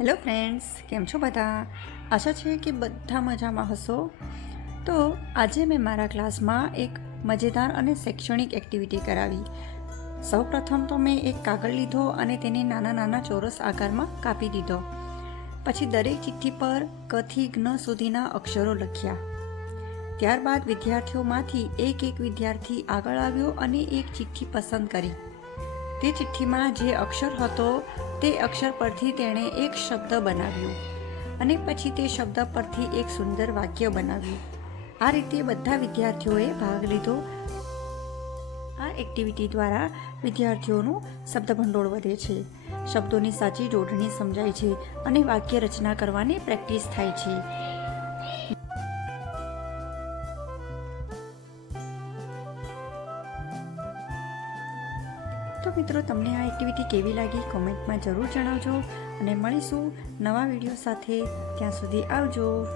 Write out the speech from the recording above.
Hello friends, કેમ છો બધા? આશા છે કે બધા મજામાં હશો. તો આજે મેં મારા ક્લાસમાં એક મજેદાર અને શૈક્ષણિક એક્ટિવિટી કરાવી. સૌપ્રથમ તો મેં એક કાગળ લીધો અને તેને નાના નાના ચોરસ આકારમાં કાપી દીધો. પછી દરેક ચિઠ્ઠી પર ક થી જ્ઞ સુધીના અક્ષરો લખ્યા. ત્યારબાદ વિદ્યાર્થીઓમાંથી એક વિદ્યાર્થી આગળ આવ્યો અને એક ચિઠ્ઠી પસંદ કરી. તે ચિઠ્ઠીમાં જે અક્ષર હતો તે અક્ષર પરથી તેણે એક શબ્દ બનાવ્યો અને પછી તે શબ્દ પરથી એક સુંદર વાક્ય બનાવ્યું. આ રીતે બધા વિદ્યાર્થીઓએ ભાગ લીધો. આ એક્ટિવિટી દ્વારા વિદ્યાર્થીઓનું શબ્દભંડોળ વધે છે, શબ્દોની સાચી જોડણી સમજાય છે અને વાક્ય રચના કરવાની પ્રેક્ટિસ થાય છે. તો મિત્રો, તમને આ એક્ટિવિટી કેવી લાગી કોમેન્ટમાં જરૂર જણાવજો અને મળીશું નવા વિડીયો સાથે. ત્યાં સુધી આવજો.